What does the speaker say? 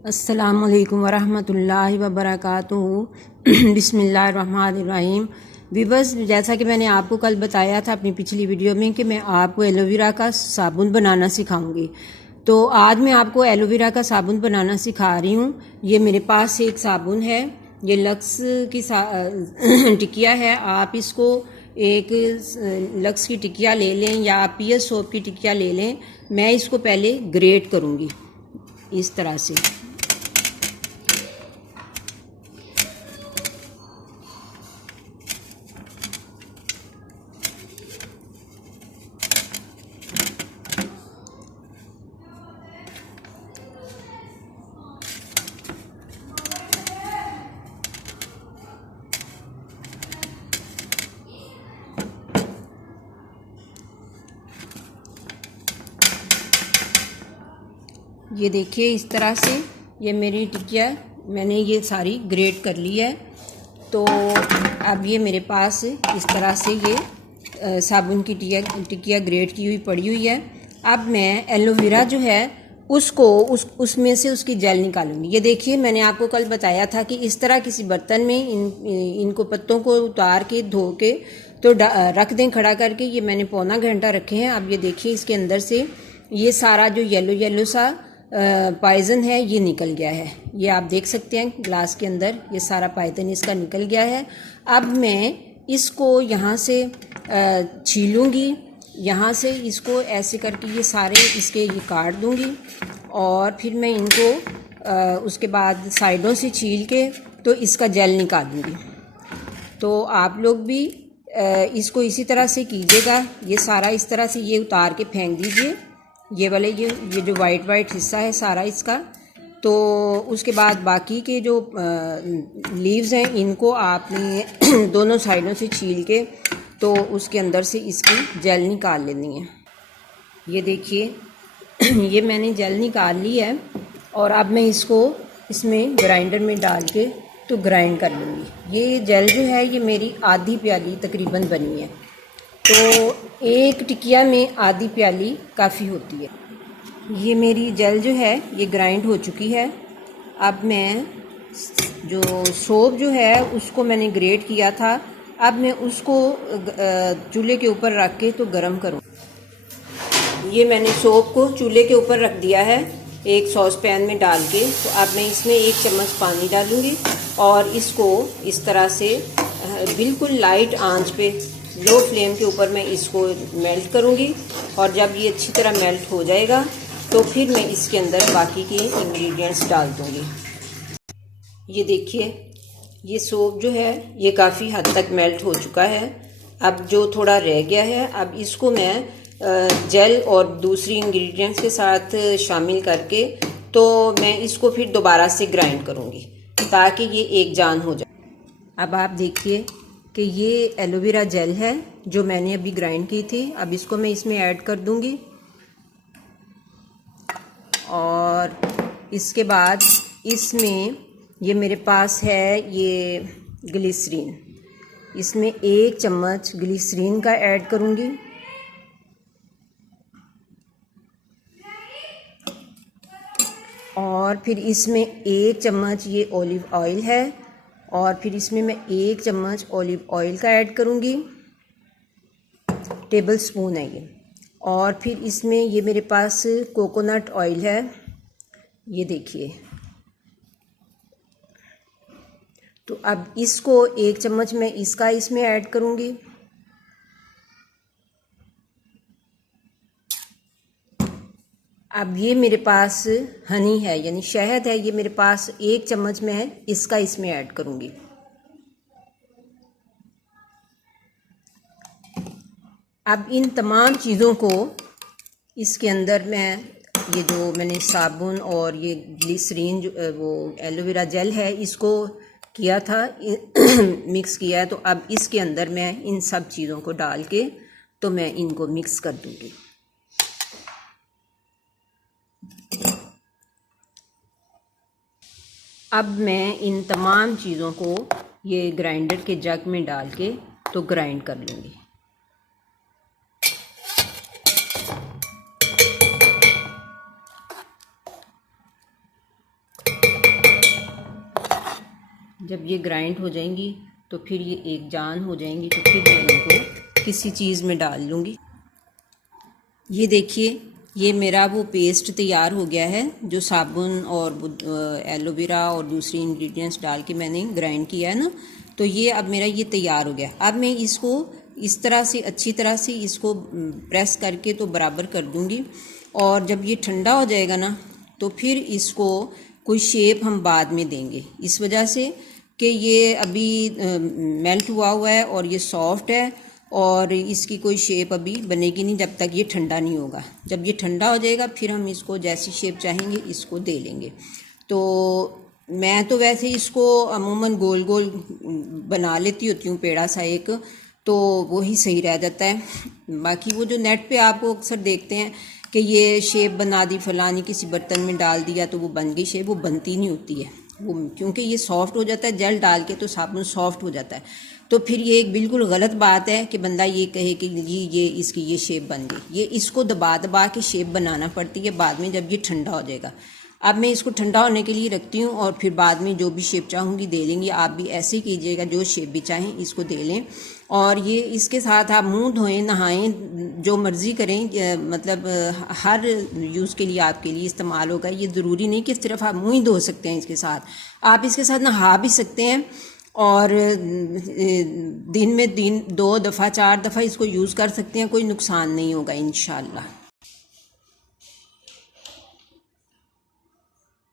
अस्सलामुअलैकुम वरहमतुल्लाहि वबरकातुहू। बिस्मिल्लाहिर्रहमानिर्रहीम। विबस, जैसा कि मैंने आपको कल बताया था अपनी पिछली वीडियो में कि मैं आपको एलोवेरा का साबुन बनाना सिखाऊंगी, तो आज मैं आपको एलोवेरा का साबुन बनाना सिखा रही हूँ। ये मेरे पास एक साबुन है, ये लक्स की टिकिया है। आप इसको एक लक्स की टिकिया ले लें या आप पीएस सोप की टिकिया ले लें। मैं इसको पहले ग्रेट करूँगी इस तरह से। ये देखिए इस तरह से ये मेरी टिकिया मैंने ये सारी ग्रेट कर ली है। तो अब ये मेरे पास इस तरह से ये साबुन की टिकिया ग्रेट की हुई पड़ी हुई है। अब मैं एलोवेरा जो है उसको उसमें से उसकी जेल निकालूंगी। ये देखिए, मैंने आपको कल बताया था कि इस तरह किसी बर्तन में इनको पत्तों को उतार के धो के तो रख दें खड़ा करके। ये मैंने पौना घंटा रखे हैं। अब ये देखिए इसके अंदर से ये सारा जो येलो येलो सा पाइजन है ये निकल गया है। ये आप देख सकते हैं ग्लास के अंदर ये सारा पाइजन इसका निकल गया है। अब मैं इसको यहाँ से छीलूँगी, यहाँ से इसको ऐसे करके ये सारे इसके ये काट दूँगी और फिर मैं इनको उसके बाद साइडों से छील के तो इसका जेल निकालूँगी। तो आप लोग भी इसको इसी तरह से कीजिएगा। ये सारा इस तरह से ये उतार के फेंक दीजिए, ये वाले ये जो वाइट हिस्सा है सारा इसका। तो उसके बाद बाकी के जो लीव्स हैं इनको आपने दोनों साइडों से छील के तो उसके अंदर से इसकी जेल निकाल लेनी है। ये देखिए ये मैंने जेल निकाल ली है और अब मैं इसको इसमें ग्राइंडर में डाल के तो ग्राइंड कर लूँगी। ये जेल जो है ये मेरी आधी प्याली तकरीबन बनी है। तो एक टिकिया में आधी प्याली काफ़ी होती है। ये मेरी जेल जो है ये ग्राइंड हो चुकी है। अब मैं जो सोप जो है उसको मैंने ग्रेट किया था, अब मैं उसको चूल्हे के ऊपर रख के तो गरम करूँ। ये मैंने सोप को चूल्हे के ऊपर रख दिया है एक सॉस पैन में डाल के। तो अब मैं इसमें 1 चम्मच पानी डालूँगी और इसको इस तरह से बिल्कुल लाइट आंच पे लो फ्लेम के ऊपर मैं इसको मेल्ट करूँगी। और जब ये अच्छी तरह मेल्ट हो जाएगा तो फिर मैं इसके अंदर बाकी के इंग्रेडिएंट्स डाल दूँगी। ये देखिए ये सोप जो है ये काफ़ी हद तक मेल्ट हो चुका है। अब जो थोड़ा रह गया है अब इसको मैं जेल और दूसरी इंग्रेडिएंट्स के साथ शामिल करके तो मैं इसको फिर दोबारा से ग्राइंड करूँगी ताकि ये एक जान हो जाए। अब आप देखिए कि ये एलोवेरा जेल है जो मैंने अभी ग्राइंड की थी। अब इसको मैं इसमें ऐड कर दूंगी और इसके बाद इसमें ये मेरे पास है ये ग्लिसरीन, इसमें 1 चम्मच ग्लिसरीन का ऐड करूंगी। और फिर इसमें 1 चम्मच ये ऑलिव ऑयल है और फिर इसमें मैं 1 चम्मच ऑलिव ऑयल का ऐड करूँगी, टेबल स्पून है ये। और फिर इसमें ये मेरे पास कोकोनट ऑयल है, ये देखिए। तो अब इसको 1 चम्मच मैं इसका इसमें ऐड करूँगी। अब ये मेरे पास हनी है यानी शहद है, ये मेरे पास 1 चम्मच मैं इसका इसमें ऐड करूँगी। अब इन तमाम चीज़ों को इसके अंदर मैं ये जो मैंने साबुन और ये ग्लिसरीन जो वो एलोवेरा जेल है इसको किया था मिक्स किया है। तो अब इसके अंदर मैं इन सब चीज़ों को डाल के तो मैं इनको मिक्स कर दूँगी। अब मैं इन तमाम चीज़ों को ये ग्राइंडर के जग में डाल के तो ग्राइंड कर लूँगी। जब ये ग्राइंड हो जाएंगी तो फिर ये एक जान हो जाएंगी, तो फिर मैं इनको किसी चीज़ में डाल लूँगी। ये देखिए ये मेरा वो पेस्ट तैयार हो गया है, जो साबुन और एलोवेरा और दूसरी इंग्रेडिएंट्स डाल के मैंने ग्राइंड किया है ना। तो ये अब मेरा ये तैयार हो गया। अब मैं इसको इस तरह से अच्छी तरह से इसको प्रेस करके तो बराबर कर दूँगी, और जब ये ठंडा हो जाएगा ना तो फिर इसको कोई शेप हम बाद में देंगे, इस वजह से कि ये अभी मेल्ट हुआ है और ये सॉफ्ट है, और इसकी कोई शेप अभी बनेगी नहीं जब तक ये ठंडा नहीं होगा। जब ये ठंडा हो जाएगा फिर हम इसको जैसी शेप चाहेंगे इसको दे लेंगे। तो मैं तो वैसे इसको अमूमन गोल गोल बना लेती होती हूँ, पेड़ा सा एक, तो वही सही रह जाता है। बाकी वो जो नेट पे आपको अक्सर देखते हैं कि ये शेप बना दी फलानी, किसी बर्तन में डाल दिया तो वो बन गई शेप, वो बनती नहीं होती है वो, क्योंकि ये सॉफ्ट हो जाता है जेल डाल के, तो साबुन सॉफ्ट हो जाता है। तो फिर ये एक बिल्कुल गलत बात है कि बंदा ये कहे कि ये इसकी ये शेप बन गई। ये इसको दबा दबा के शेप बनाना पड़ती है बाद में, जब ये ठंडा हो जाएगा। अब मैं इसको ठंडा होने के लिए रखती हूँ, और फिर बाद में जो भी शेप चाहूँगी दे लेंगी। आप भी ऐसे ही कीजिएगा, जो शेप भी चाहें इसको दे लें। और ये इसके साथ आप मुंह धोएं, नहाएं, जो मर्ज़ी करें, मतलब हर यूज़ के लिए आपके लिए इस्तेमाल होगा। ये ज़रूरी नहीं कि सिर्फ आप मुंह ही धो सकते हैं इसके साथ, आप इसके साथ नहा भी सकते हैं, और दिन में 2 दफ़ा 4 दफ़ा इसको यूज़ कर सकते हैं, कोई नुकसान नहीं होगा इंशाल्लाह।